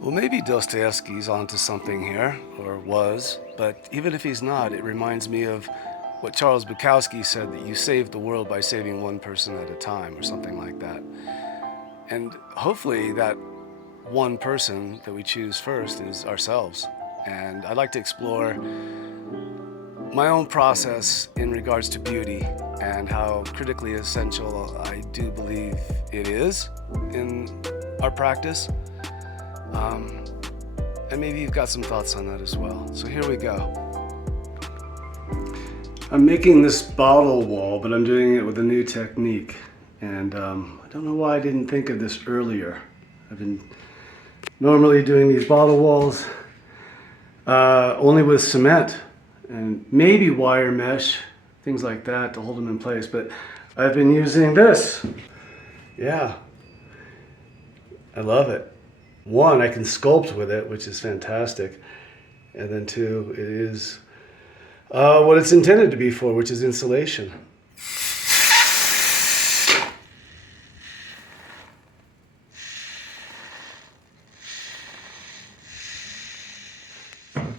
Well, maybe Dostoevsky's onto something here, or was, but even if he's not, it reminds me of what Charles Bukowski said, that you save the world by saving one person at a time, or something like that. And hopefully that one person that we choose first is ourselves. And I'd like to explore my own process in regards to beauty and how critically essential I do believe it is in our practice. And maybe you've got some thoughts on that as well. So here we go. I'm making this bottle wall, but I'm doing it with a new technique. And I don't know why I didn't think of this earlier. I've been normally doing these bottle walls only with cement and maybe wire mesh, things like that to hold them in place. But I've been using this. Yeah, I love it. One, I can sculpt with it, which is fantastic. And then two, it is what it's intended to be for, which is insulation.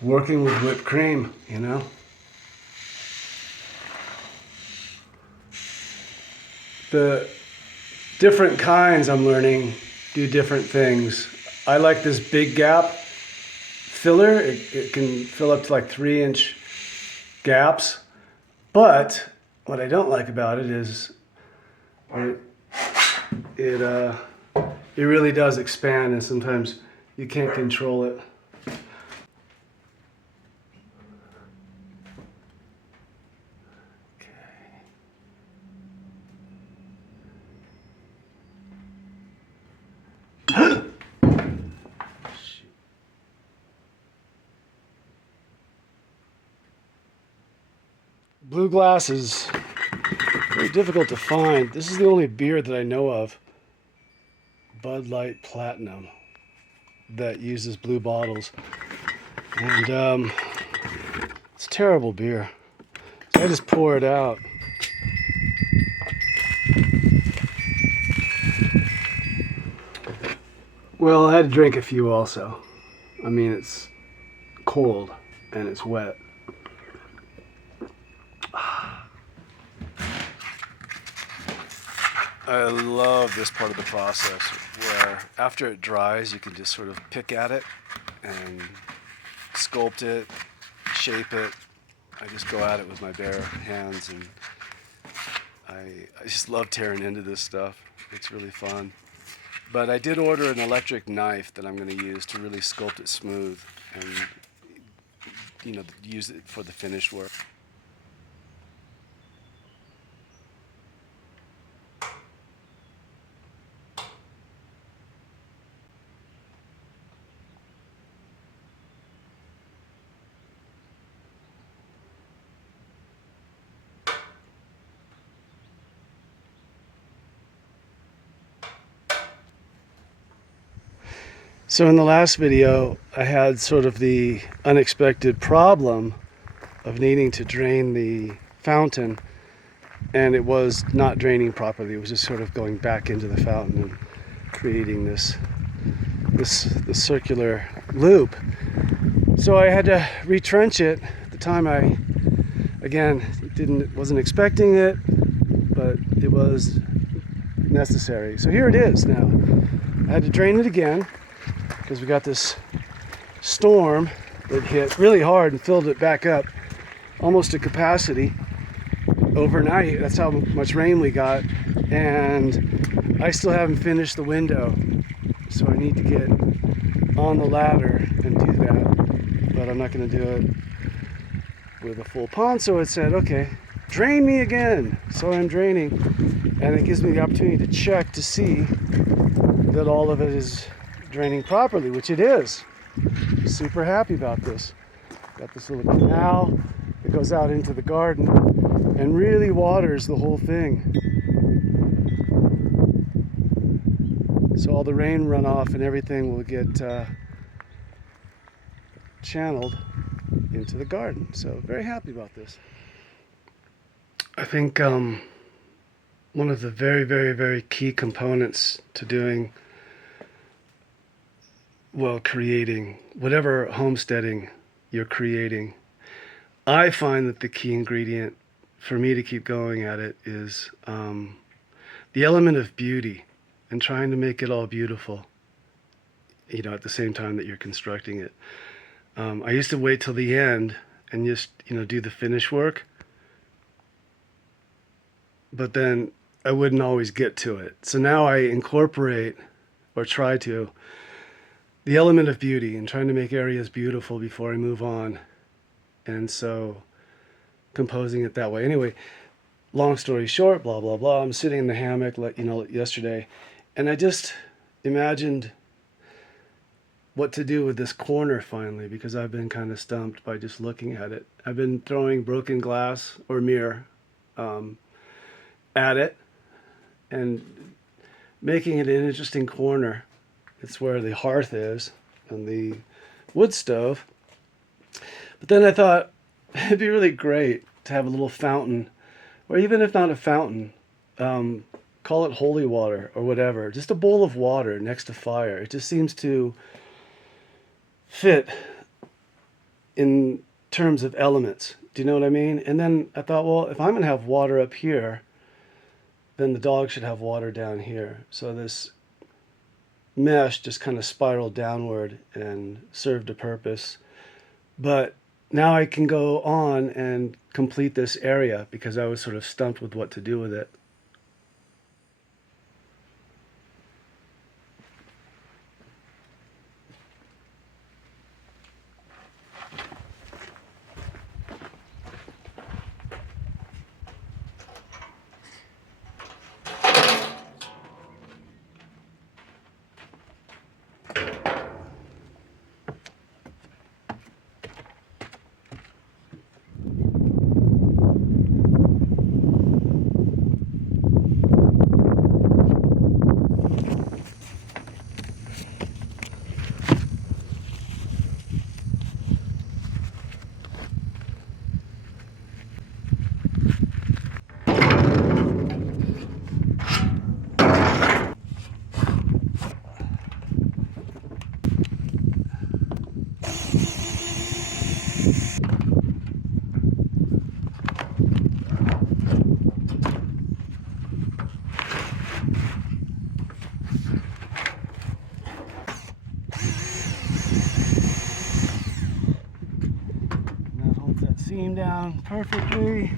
Working with whipped cream, you know? The different kinds I'm learning do different things. I like this big gap filler. It can fill up to like 3-inch gaps. But what I don't like about it is it really does expand, and sometimes you can't control it. Blue glass is very difficult to find. This is the only beer that I know of, Bud Light Platinum, that uses blue bottles. And it's terrible beer. So I just pour it out. Well, I had to drink a few also. I mean, it's cold and it's wet. I love this part of the process where after it dries, you can just sort of pick at it and sculpt it, shape it. I just go at it with my bare hands, and I just love tearing into this stuff. It's really fun. But I did order an electric knife that I'm going to use to really sculpt it smooth and, you know, use it for the finished work. So in the last video, I had sort of the unexpected problem of needing to drain the fountain, and it was not draining properly. It was just sort of going back into the fountain and creating this circular loop. So I had to retrench it. At the time, I again wasn't expecting it, but it was necessary. So here it is now. I had to drain it again, because we got this storm that hit really hard and filled it back up almost to capacity overnight. That's how much rain we got, and I still haven't finished the window, so I need to get on the ladder and do that, but I'm not going to do it with a full pond. So it said, okay, drain me again. So I'm draining, and it gives me the opportunity to check to see that all of it is draining properly, which it is. Super happy about this. Got this little canal that goes out into the garden and really waters the whole thing. So all the rain runoff and everything will get channeled into the garden. So very happy about this. I think one of the very, very, very key components to doing well, creating, whatever homesteading you're creating, I find that the key ingredient for me to keep going at it is the element of beauty and trying to make it all beautiful, at the same time that you're constructing it. I used to wait till the end and just, do the finish work, but then I wouldn't always get to it. So now I incorporate, or try to, the element of beauty and trying to make areas beautiful before I move on. And so composing it that way. Anyway, long story short, blah, blah, blah. I'm sitting in the hammock, yesterday, and I just imagined what to do with this corner finally, because I've been kind of stumped by just looking at it. I've been throwing broken glass or mirror at it and making it an interesting corner. It's where the hearth is and the wood stove. But then I thought it'd be really great to have a little fountain, or even if not a fountain, call it holy water or whatever, just a bowl of water next to fire. It just seems to fit in terms of elements. Do you know what I mean? And then I thought, well, if I'm going to have water up here, then the dog should have water down here. So this mesh just kind of spiraled downward and served a purpose. But now I can go on and complete this area because I was sort of stumped with what to do with it. Seam down perfectly.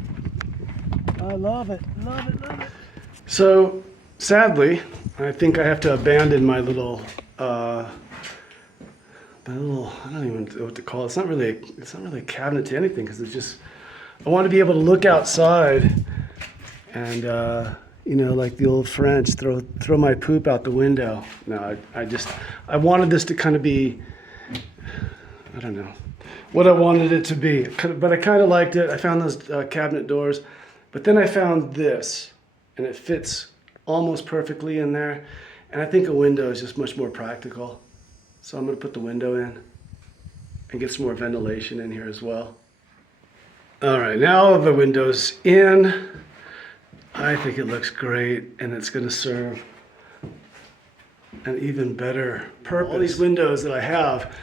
I love it, love it, love it. So sadly, I think I have to abandon my little, I don't even know what to call it. It's not really a cabinet to anything, because it's just, I want to be able to look outside and, like the old French, throw my poop out the window. No, I wanted this to kind of be, I don't know what I wanted it to be, but I kind of liked it. I found those cabinet doors, but then I found this, and it fits almost perfectly in there. And I think a window is just much more practical. So I'm gonna put the window in and get some more ventilation in here as well. All right, now the window's in. I think it looks great, and it's gonna serve an even better purpose. All these windows that I have,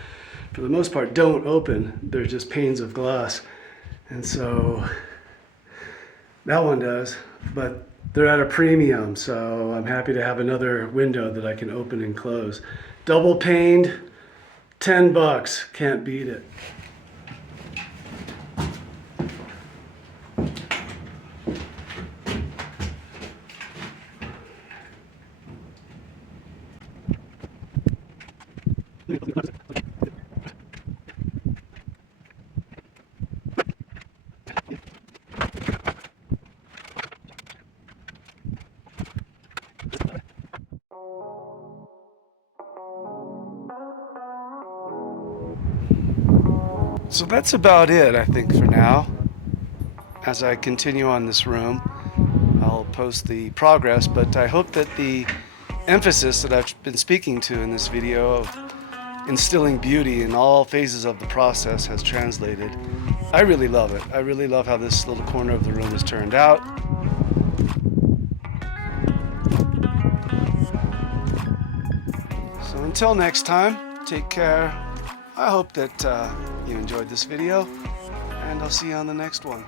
for the most part, don't open. They're just panes of glass. And so that one does, but they're at a premium, so I'm happy to have another window that I can open and close. Double paned, $10, can't beat it. So that's about it, I think, for now. As I continue on this room, I'll post the progress, but I hope that the emphasis that I've been speaking to in this video of instilling beauty in all phases of the process has translated. I really love it. I really love how this little corner of the room has turned out. So until next time, take care. I hope that you enjoyed this video, and I'll see you on the next one.